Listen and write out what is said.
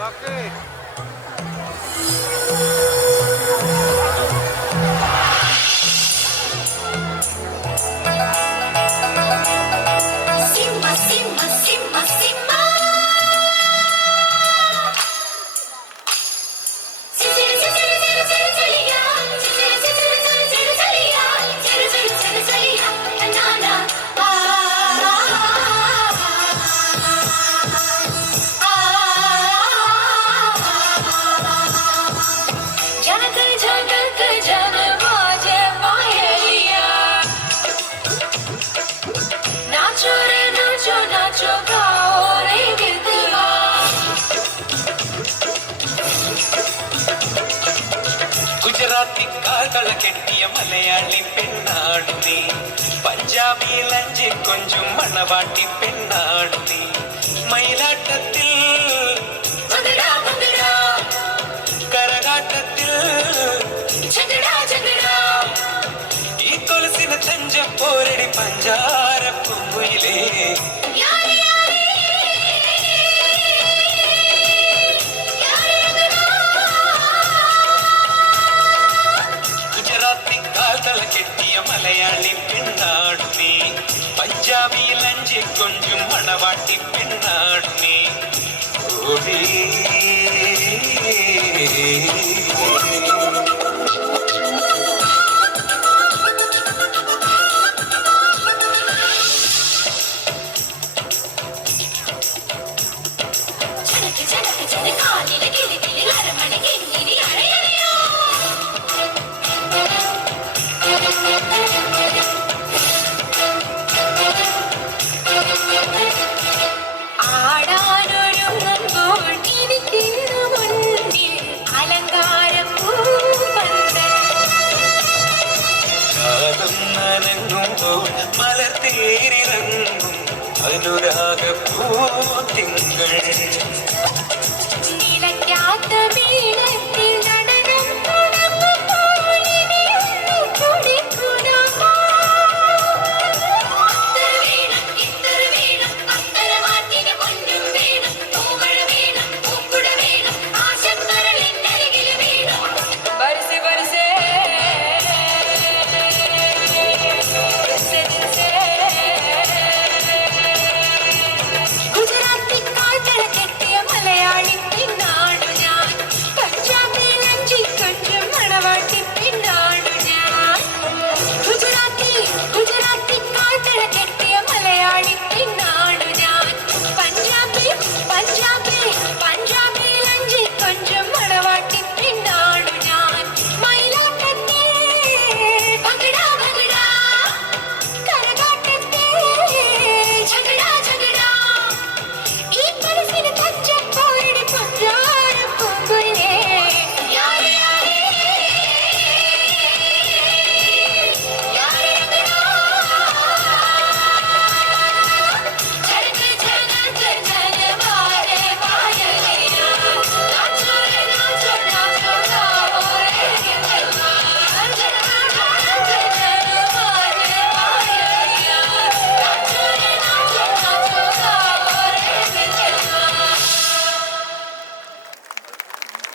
Okay. Simba, Simba, Simba, Simba. Ziri, ziri, ziri, ziri, ziri, ziriya. Ziri, ziri, ziri, ziri, ziri, ziriya. Ziri, ziri, ziri, ziriya. Na, na, जनक जनक जन बाजे पायलिया नाचो रे नाचो नाचो गाओ रे गिरधवा ഗുജറാത്തി കാകൾ കെട്ടിയ മലയാളി പെണ്ണാടു നീ പഞ്ചാബി ലഞ്ചി കൊഞ്ചും മണവാട്ടി പെണ്ണാടു നീ മയിലാട്ടത്തിൽ बंगड़ा बंगड़ा കരകാട്ടത്തിൽ झगड़ा झगड़ा ഈ കൊലസിന് തഞ്ച പോരടി പഞ്ചാര പൂങ്കുയിലേ यारी यारी यारी रंगना ഗുജറാത്തി കാകൾ കെട്ടിയ മലയാളി പെണ്ണാടു നീ പഞ്ചാബി ലഞ്ചി കൊഞ്ചും മണവാട്ടി പെണ്ണാടു നീ ഓടി